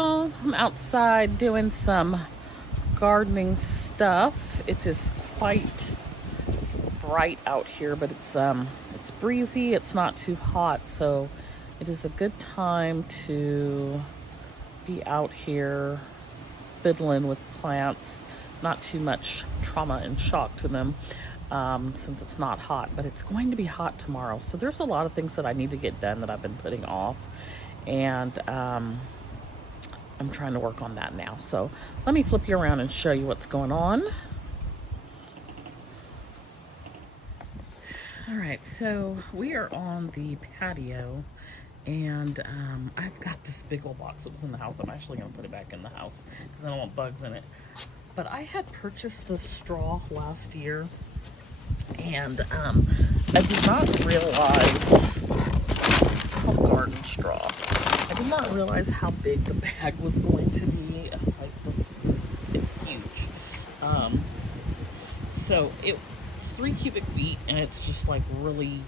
y'all. I'm outside doing some gardening stuff. It is quite bright out here, but it's breezy. It's not too hot, so it is a good time to be out here fiddling with plants. Not too much trauma and shock to them since it's not hot, but it's going to be hot tomorrow. So there's a lot of things that I need to get done that I've been putting off, and I'm trying to work on that now. So let me flip you around and show you what's going on. All right, so we are on the patio, and I've got this big old box that was in the house. I'm actually going to put it back in the house because I don't want bugs in it. But I had purchased this straw last year, and I did not realize, it's called garden straw. I did not realize how big the bag was going to be. Like, it's huge. So it's 3 cubic feet, and it's just like really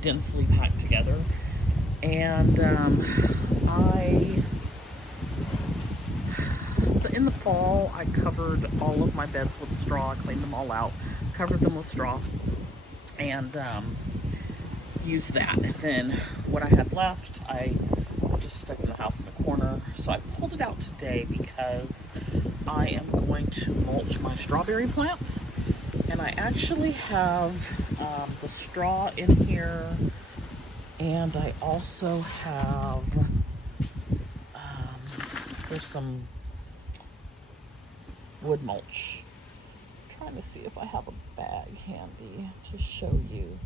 densely packed together. And in the fall, I covered all of my beds with straw, cleaned them all out, covered them with straw, and used that. And then what I had left, I just stuck in the house in the corner. So I pulled it out today because I am going to mulch my strawberry plants. And I actually have the straw in here, and I also have, there's some wood mulch. I'm trying to see if I have a bag handy to show you,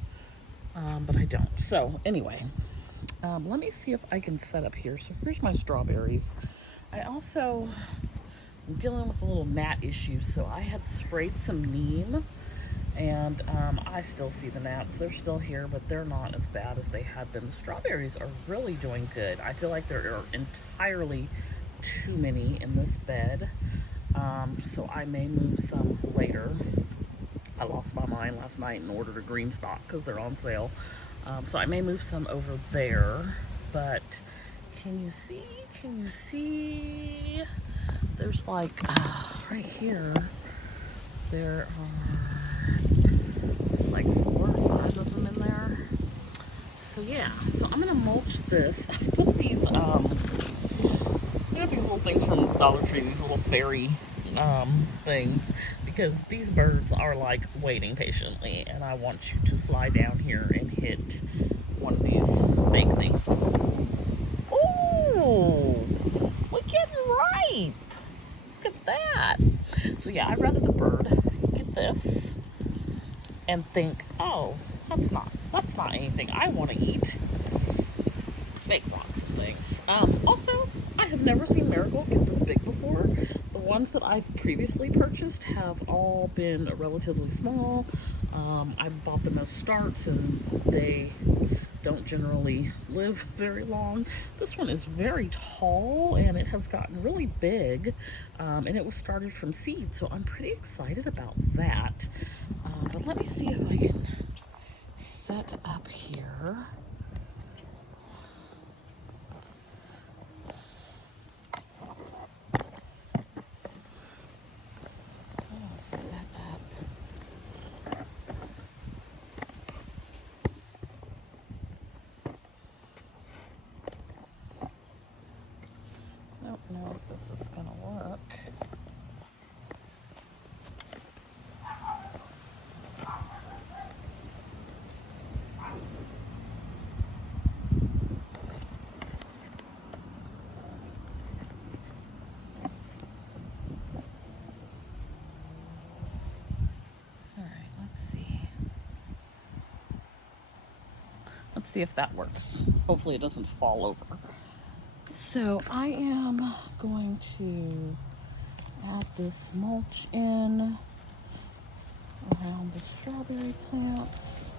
but I don't. So anyway, let me see if I can set up here. So here's my strawberries. I also am dealing with a little gnat issue, so I had sprayed some neem, and I still see the gnats. They're still here, but they're not as bad as they had been. The strawberries are really doing good. I feel like there are entirely too many in this bed, so I may move some later. I lost my mind last night and ordered a green stock because they're on sale. So I may move some over there, but can you see? There's like, right here, there's like 4 or 5 of them in there. So yeah, so I'm gonna mulch this. I put these, I got these little things from Dollar Tree, these little fairy things, because these birds are like waiting patiently, and I want you to fly down here and hit one of these fake things. Oh, we're getting ripe. Look at that. So yeah, I'd rather the bird get this and think, oh, that's not anything I want to eat. Fake rocks and things. Also, I have never seen marigold get this big before. The ones that I've previously purchased have all been relatively small. I bought them as starts, and they don't generally live very long. This one is very tall, and it has gotten really big, and it was started from seed, so I'm pretty excited about that. But let me see if I can set up here. I don't know if this is gonna work. Let's see if that works. Hopefully it doesn't fall over. So I am going to add this mulch in around the strawberry plants.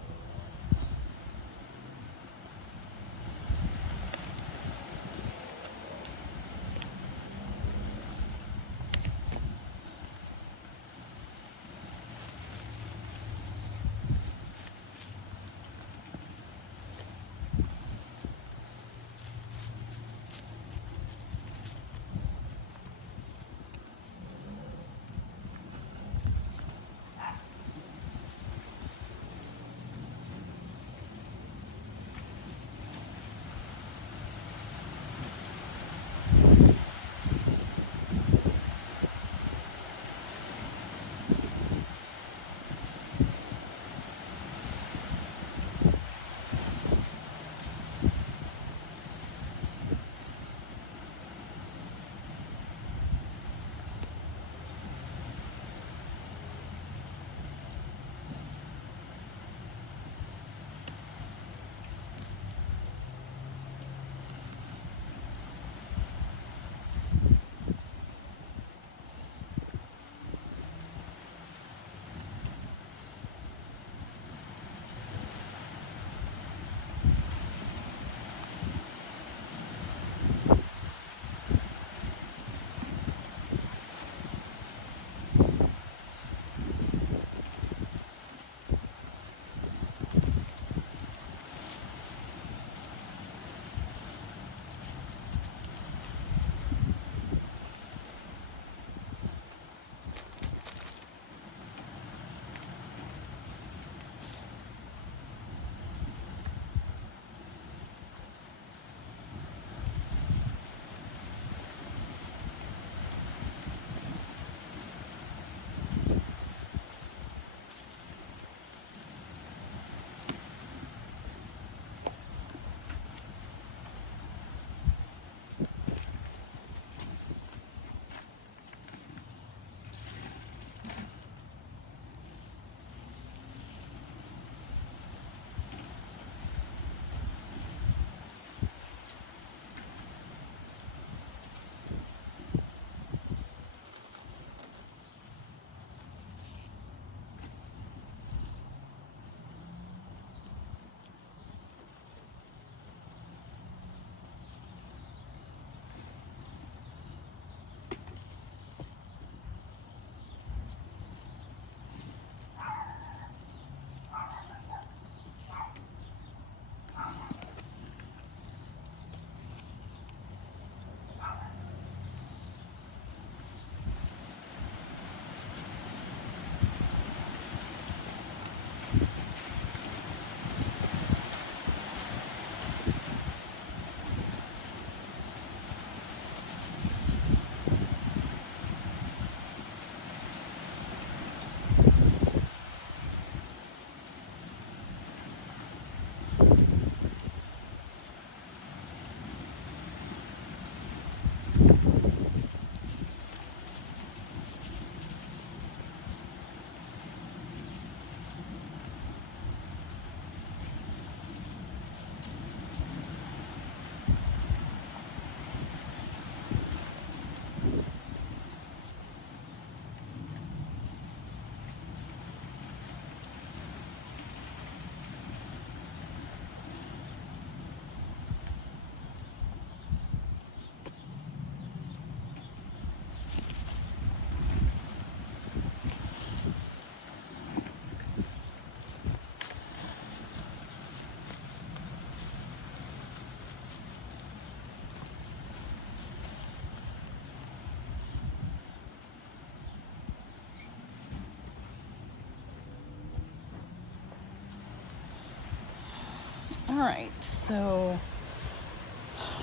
All right, so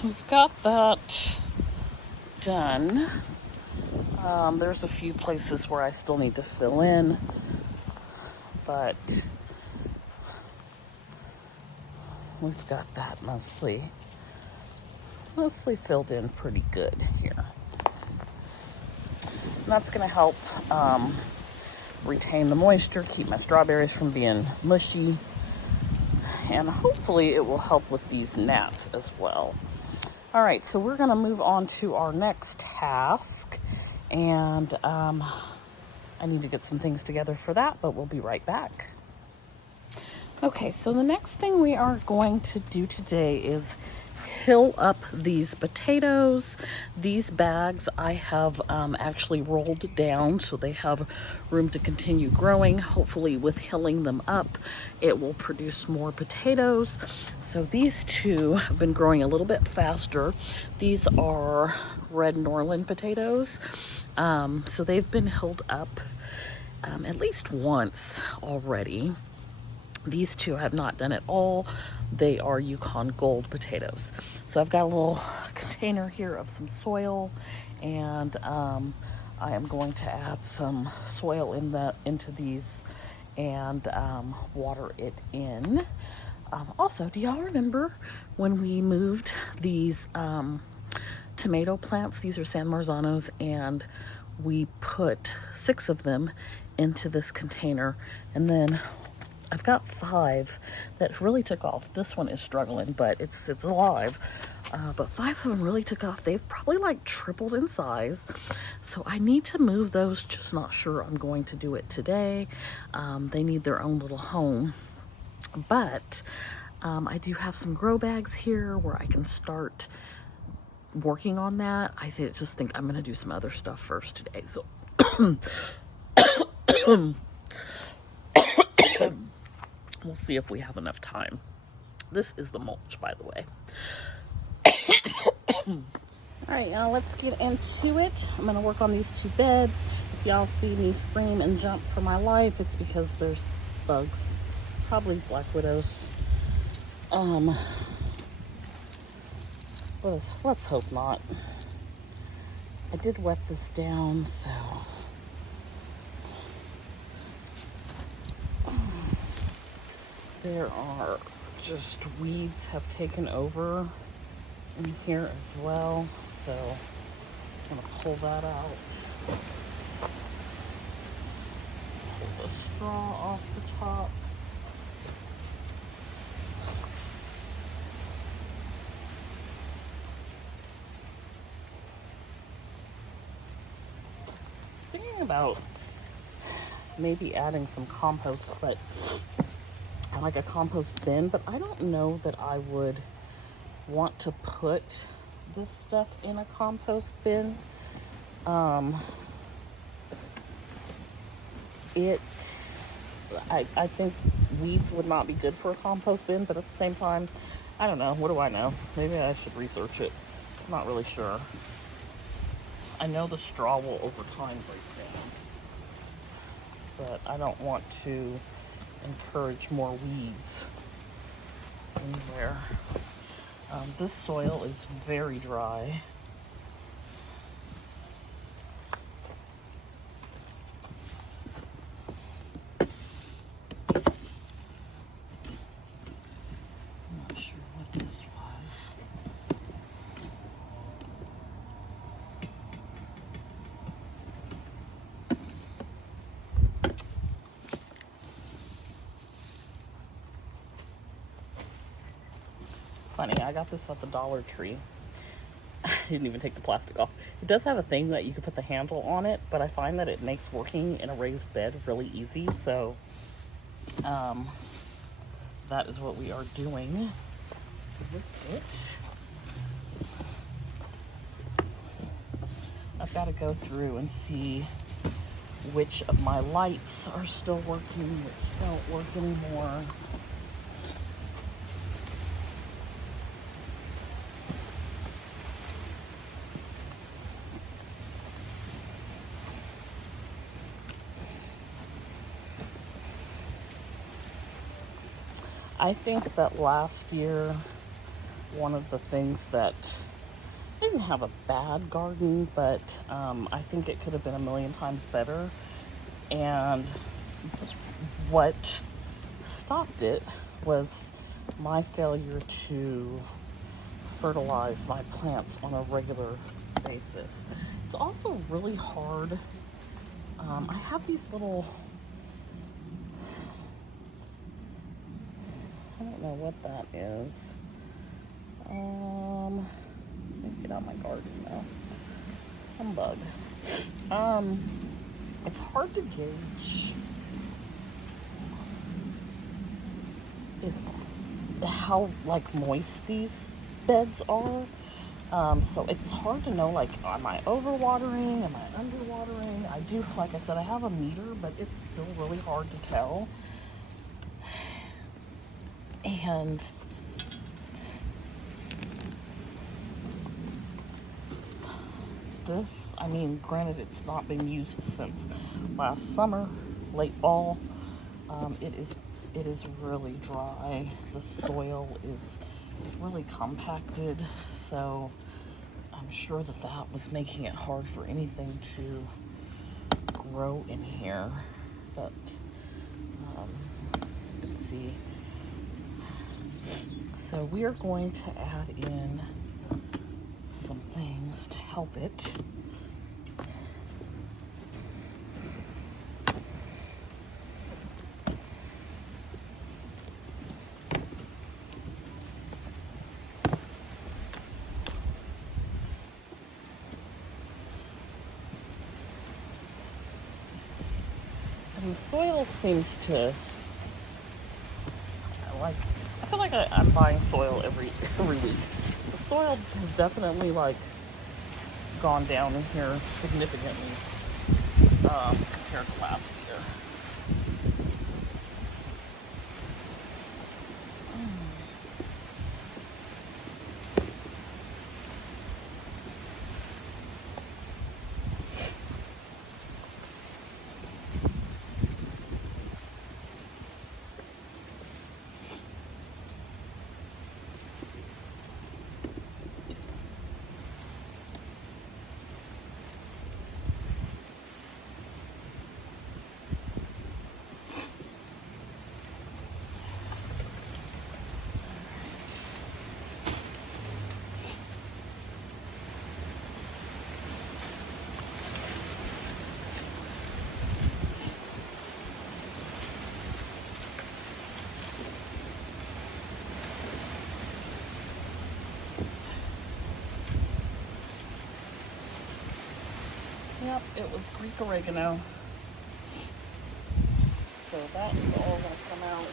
we've got that done. There's a few places where I still need to fill in, but we've got that mostly filled in pretty good here. And that's going to help retain the moisture, keep my strawberries from being mushy, and hopefully it will help with these gnats as well. All right, so we're going to move on to our next task, and I need to get some things together for that, but we'll be right back. Okay, so the next thing we are going to do today is hill up these potatoes. These bags I have actually rolled down so they have room to continue growing. Hopefully with hilling them up, it will produce more potatoes. So these two have been growing a little bit faster. These are red Norland potatoes. So they've been hilled up at least once already. These two have not done it all. They are Yukon Gold potatoes. So I've got a little container here of some soil, and I am going to add some soil into these and water it in. Also, do y'all remember when we moved these tomato plants? These are San Marzanos, and we put 6 of them into this container, and then I've got 5 that really took off. This one is struggling, but it's alive. But 5 of them really took off. They've probably like tripled in size. So I need to move those, just not sure I'm going to do it today. They need their own little home. But I do have some grow bags here where I can start working on that. I just think I'm going to do some other stuff first today. So we'll see if we have enough time. This is the mulch, by the way. All right, now let's get into it. I'm going to work on these 2 beds. If y'all see me scream and jump for my life, it's because there's bugs. Probably black widows. But let's hope not. I did wet this down, so... There are just weeds have taken over in here as well, so I'm gonna pull that out. Pull the straw off the top. Thinking about maybe adding some compost, but I like a compost bin, but I don't know that I would want to put this stuff in a compost bin. I think weeds would not be good for a compost bin, but at the same time, I don't know. What do I know? Maybe I should research it. I'm not really sure. I know the straw will over time break down, but I don't want to encourage more weeds anywhere. This soil is very dry. I'm not sure what this was. Funny, I got this at the Dollar Tree. I didn't even take the plastic off. It does have a thing that you can put the handle on it, but I find that it makes working in a raised bed really easy, so that is what we are doing with it. I've got to go through and see which of my lights are still working, which don't work anymore. I think that last year, one of the things that I didn't have a bad garden, but I think it could have been a million times better. And what stopped it was my failure to fertilize my plants on a regular basis. It's also really hard. I have these little, I don't know what that is. Let me get out my garden now. Some bug. It's hard to gauge is how like moist these beds are. So it's hard to know, like, am I overwatering? Am I underwatering? I do, like I said, I have a meter, but it's still really hard to tell. And this, I mean, granted, it's not been used since last summer, late fall. It is really dry. The soil is really compacted, so I'm sure that was making it hard for anything to grow in here. But let's see. So we are going to add in some things to help it. And the soil seems to, I feel like I'm buying soil every week. The soil has definitely like gone down in here significantly compared to last year. Yep, it was Greek oregano. So that is all going to come out.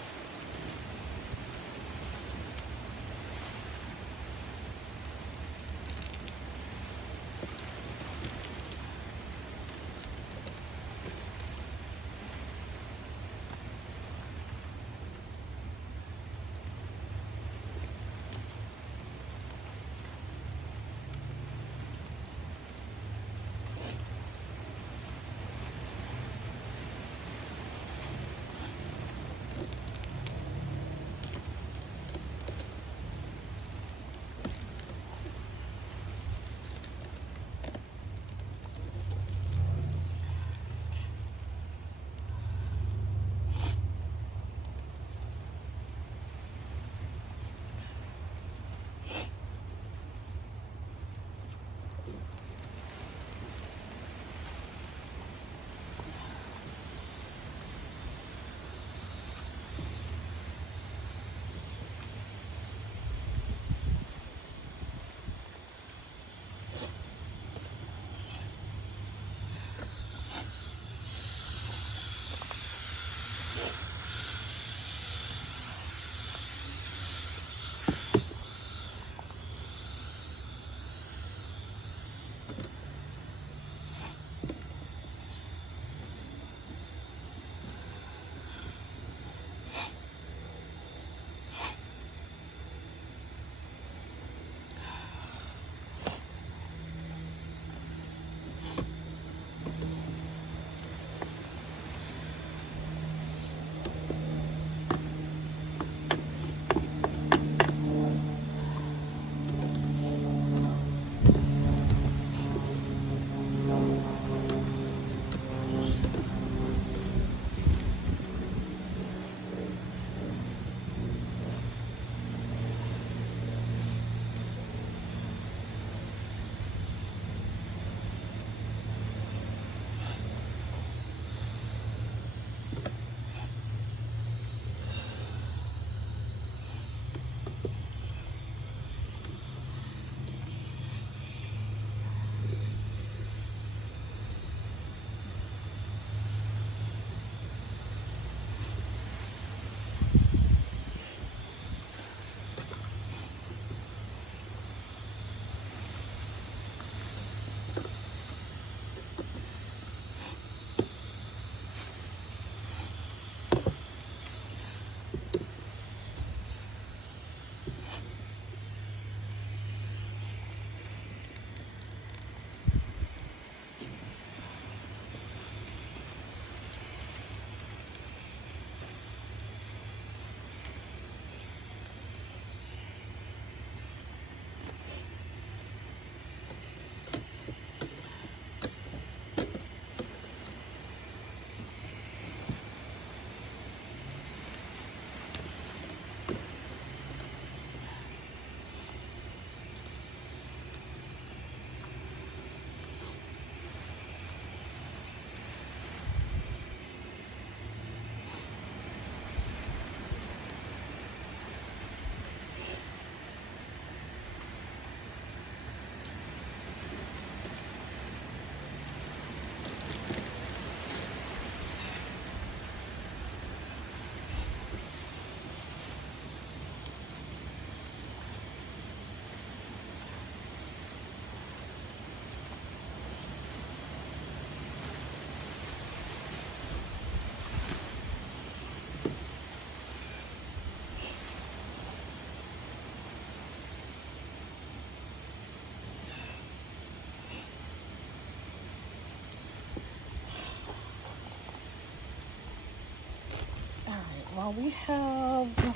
while we have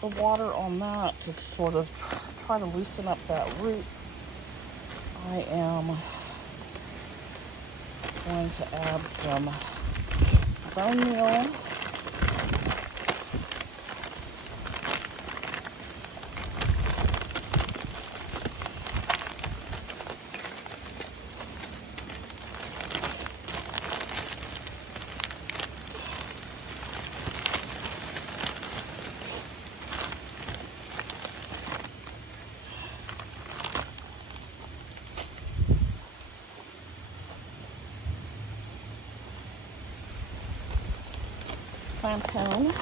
the water on that to sort of try to loosen up that root, I am going to add some bone meal. Plantain.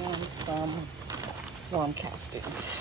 And some worm castings.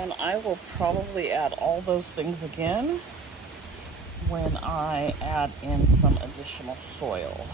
And I will probably add all those things again when I add in some additional soil.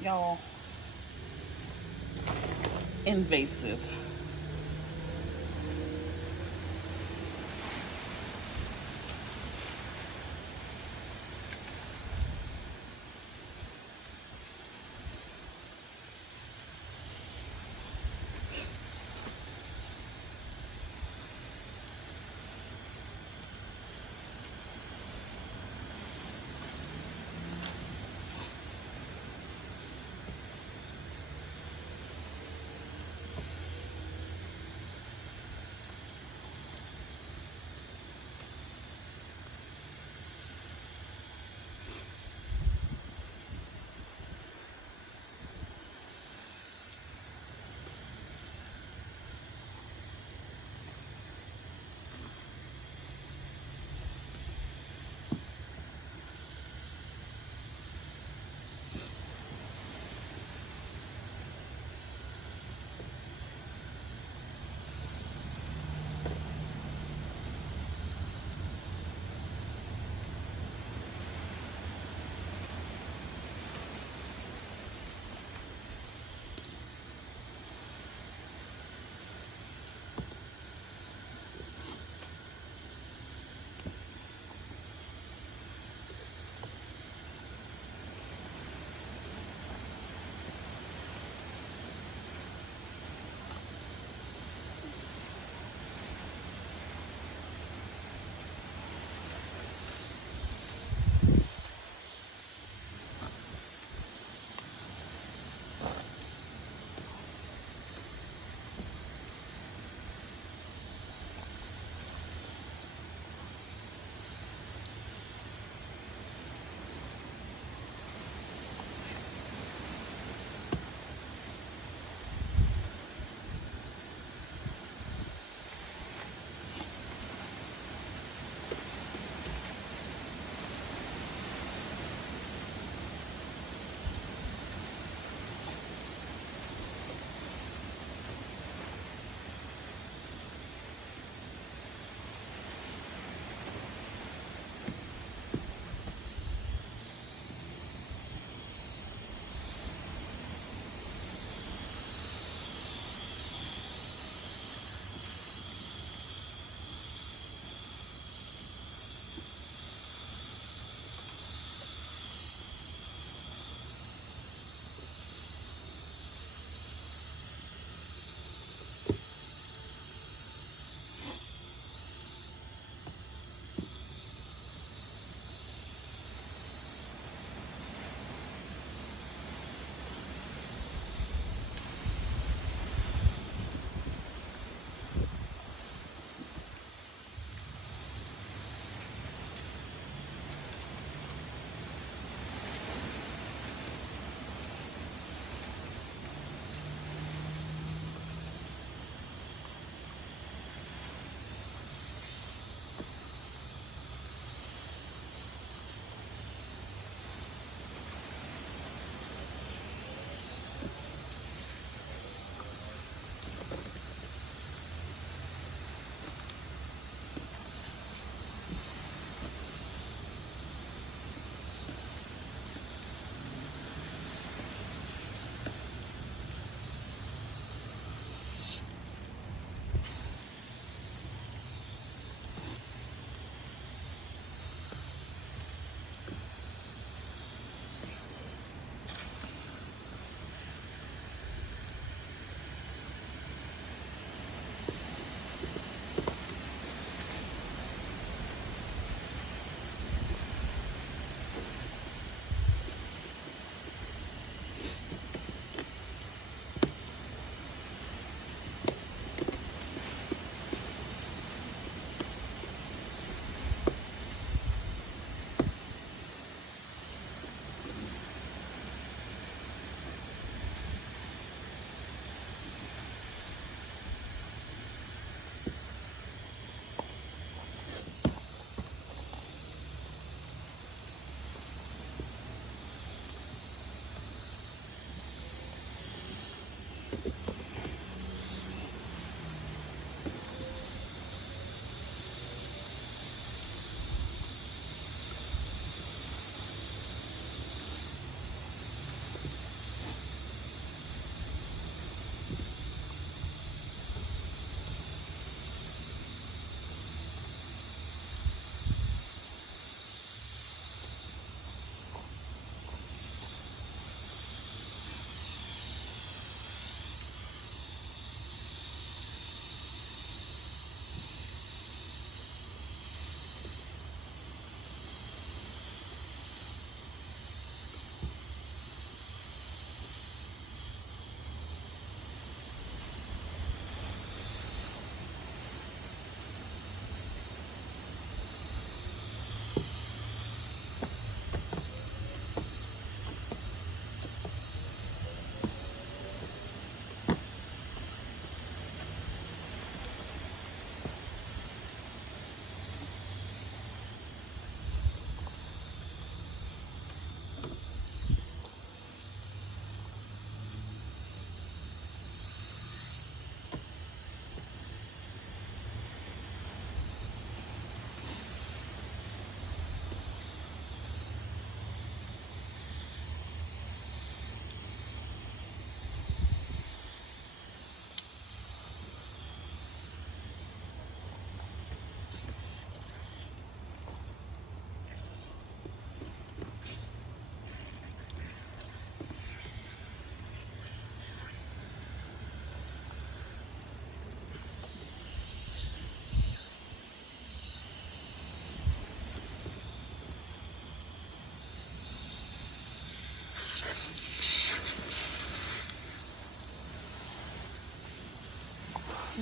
Y'all, invasive.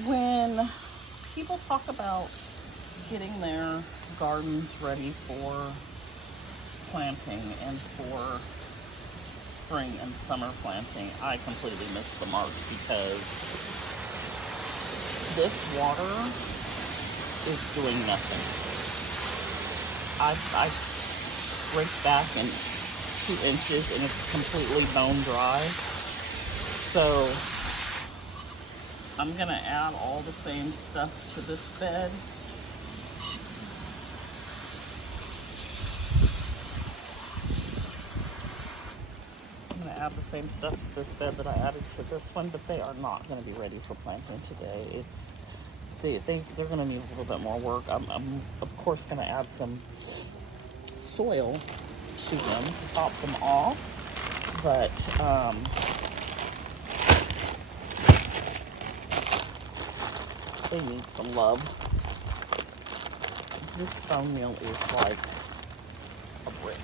When people talk about getting their gardens ready for planting and for spring and summer planting, I completely missed the mark because this water is doing nothing. I raked back in 2 inches and it's completely bone dry. So I'm going to add all the same stuff to this bed. I'm going to add the same stuff to this bed that I added to this one, but they are not going to be ready for planting today. They're going to need a little bit more work. I'm of course going to add some soil to them to top them off, but they need some love. This bone meal is like a brick.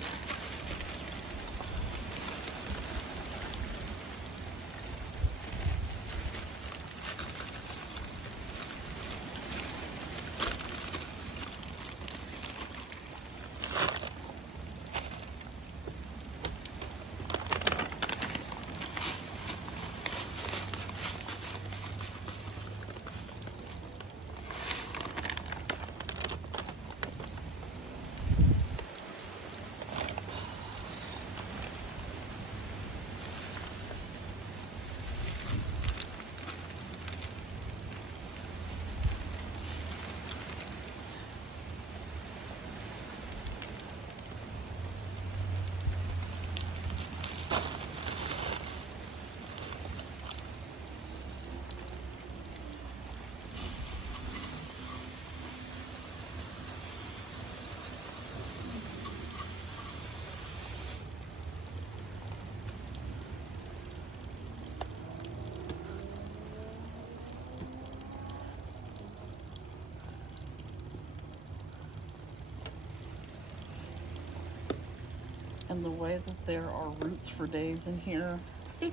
And the way that there are roots for days in here, this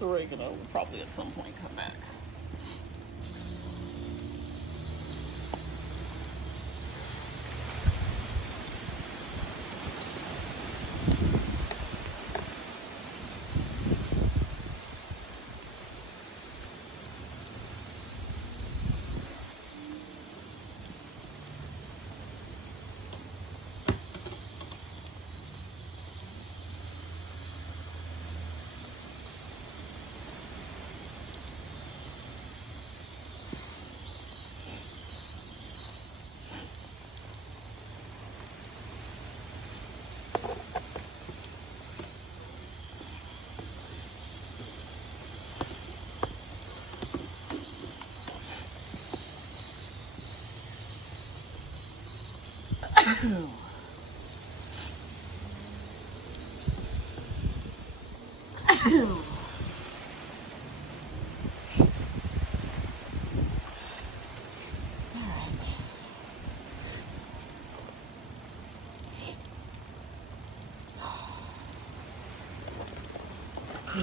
oregano will probably at some point come back.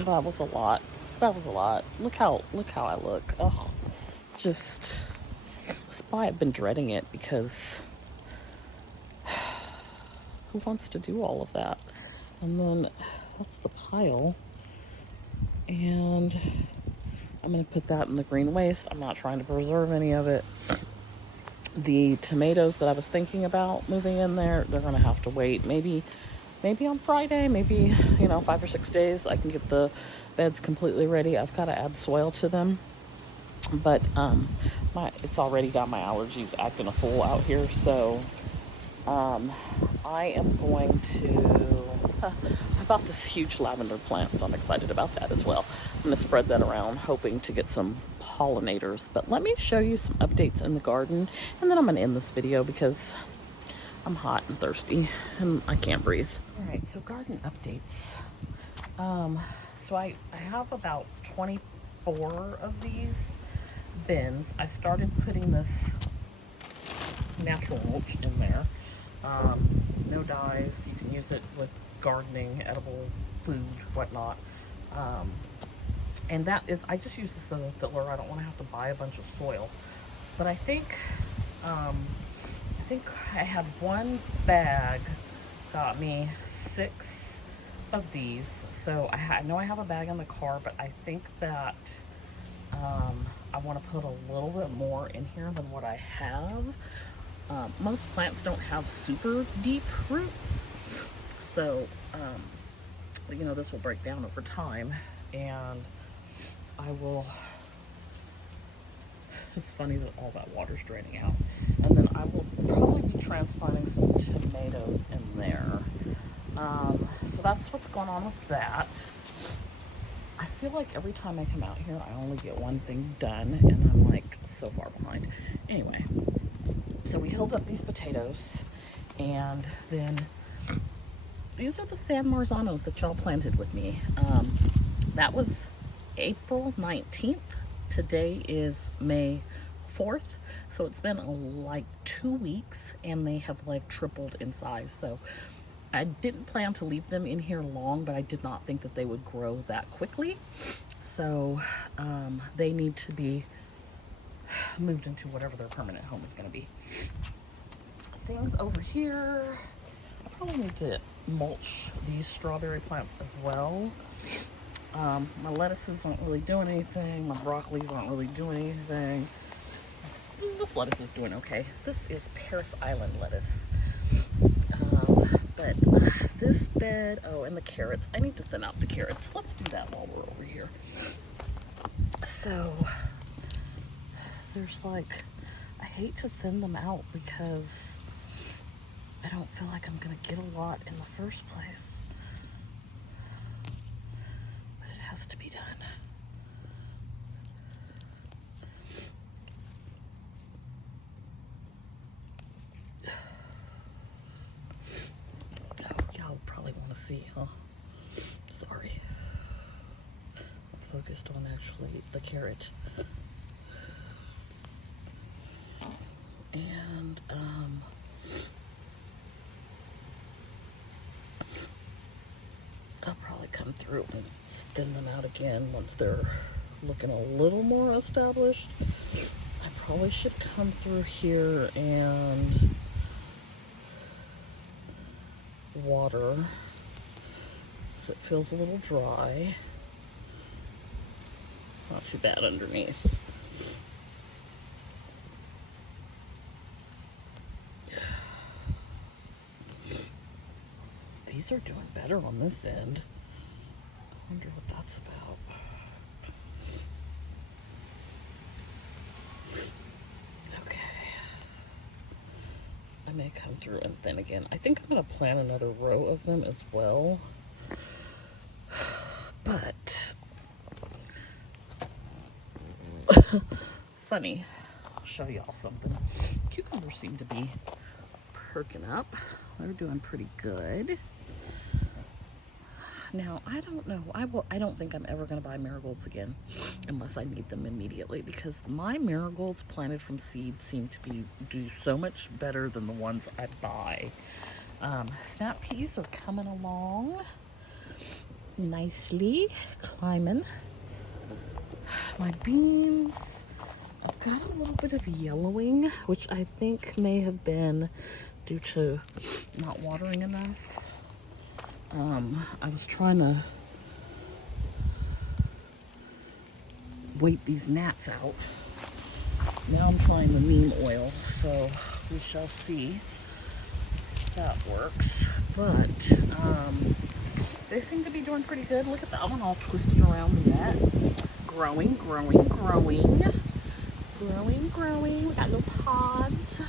That was a lot. That was a lot. Look how I look. Oh, just that's why I've been dreading it, because who wants to do all of that? And then that's the pile, and I'm gonna put that in the green waste. I'm not trying to preserve any of it. The tomatoes that I was thinking about moving in there, they're gonna have to wait. Maybe on Friday, maybe, 5 or 6 days, I can get the beds completely ready. I've got to add soil to them, but it's already got my allergies acting a fool out here. So I am going to I bought this huge lavender plant, so I'm excited about that as well. I'm going to spread that around, hoping to get some pollinators. But let me show you some updates in the garden, and then I'm going to end this video because I'm hot and thirsty and I can't breathe. All right, so garden updates. So I have about 24 of these bins. I started putting this natural mulch in there. No dyes. You can use it with gardening, edible food, whatnot. And that is, I just use this as a filler. I don't want to have to buy a bunch of soil. But I think I had one bag got me 6 of these. So I know I have a bag in the car, but I think that I want to put a little bit more in here than what I have. Most plants don't have super deep roots, so this will break down over time, and I will. It's funny that all that water's draining out. And then I will probably be transplanting some tomatoes in there. So that's what's going on with that. I feel like every time I come out here, I only get one thing done, and I'm like so far behind. Anyway, so we held up these potatoes, and then these are the San Marzanos that y'all planted with me. That was April 19th. Today is May 4th, so it's been like 2 weeks, and they have like tripled in size. So I didn't plan to leave them in here long, but I did not think that they would grow that quickly. So they need to be moved into whatever their permanent home is going to be. Things over here, I probably need to mulch these strawberry plants as well. My lettuces aren't really doing anything. My broccolis aren't really doing anything. This lettuce is doing okay. This is Paris Island lettuce. But this bed, and the carrots. I need to thin out the carrots. Let's do that while we're over here. So there's I hate to thin them out because I don't feel like I'm gonna get a lot in the first place. But it has to be done. Y'all probably want to see, huh? Sorry. I'm focused on actually the carrot. And I'll probably come through and thin them out again once they're looking a little more established. I probably should come through here and water so it feels a little dry. Not too bad underneath. These are doing better on this end. I wonder what that's about. Okay. I may come through and thin again. I think I'm going to plant another row of them as well. But funny, I'll show y'all something. Cucumbers seem to be perking up. They're doing pretty good. Now, I don't know. I don't think I'm ever going to buy marigolds again unless I need them immediately, because my marigolds planted from seed seem to do so much better than the ones I buy. Snap peas are coming along nicely, climbing. My beans, I've got a little bit of yellowing, which I think may have been due to not watering enough. I was trying to wait these gnats out. Now I'm trying the neem oil, so we shall see if that works. But they seem to be doing pretty good. Look at that one all twisted around the net. Growing, growing, growing. Growing, growing. We got little pods.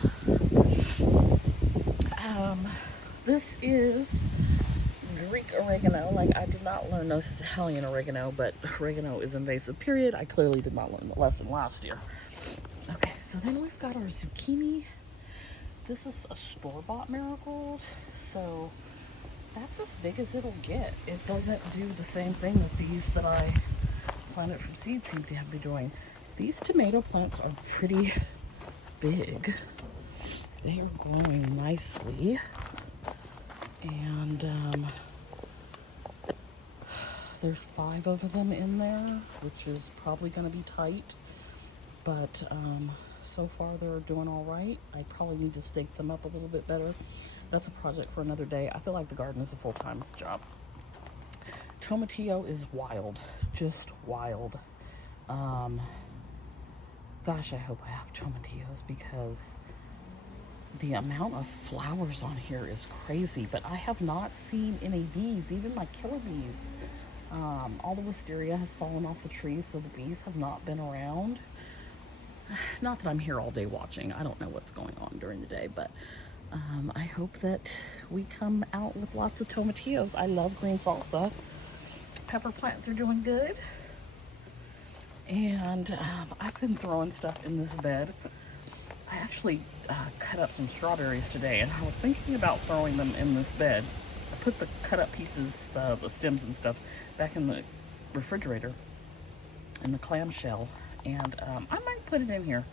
This is Greek oregano. Like, I did not learn this is Italian oregano, but oregano is invasive, period. I clearly did not learn the lesson last year. Okay, so then we've got our zucchini. This is a store-bought marigold, so that's as big as it'll get. It doesn't do the same thing that these that I planted from seed seem to be doing. These tomato plants are pretty big. They are growing nicely. And there's 5 of them in there, which is probably going to be tight. But so far they're doing all right. I probably need to stake them up a little bit better. That's a project for another day. I feel like the garden is a full-time job. Tomatillo is wild, just wild. Gosh, I hope I have tomatillos, because the amount of flowers on here is crazy, but I have not seen any bees, even my killer bees. All the wisteria has fallen off the trees, so the bees have not been around. Not that I'm here all day watching. I don't know what's going on during the day, but I hope that we come out with lots of tomatillos. I love green salsa. Pepper plants are doing good. And I've been throwing stuff in this bed. I actually cut up some strawberries today, and I was thinking about throwing them in this bed. I put the cut up pieces, the stems and stuff, back in the refrigerator, in the clamshell, and I might put it in here.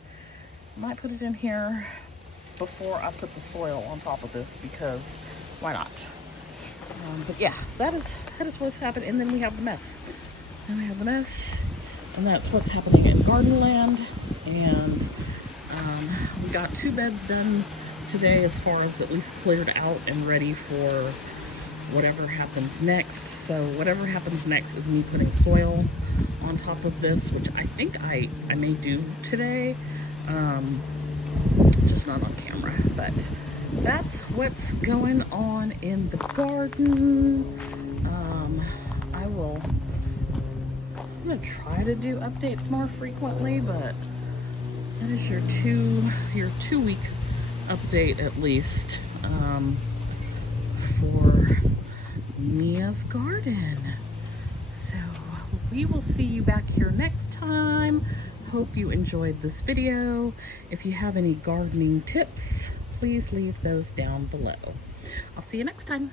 I might put it in here before I put the soil on top of this, because why not? But yeah, that is what's happening. And then we have the mess. Then we have the mess, and that's what's happening in Garden Land. And we got 2 beds done today, as far as at least cleared out and ready for whatever happens next. So whatever happens next is me putting soil on top of this, which I think I may do today, just not on camera. But that's what's going on in the garden. I'm gonna try to do updates more frequently, but that is your 2-week update at least, for Nia's garden. So we will see you back here next time. Hope you enjoyed this video. If you have any gardening tips, please leave those down below. I'll see you next time.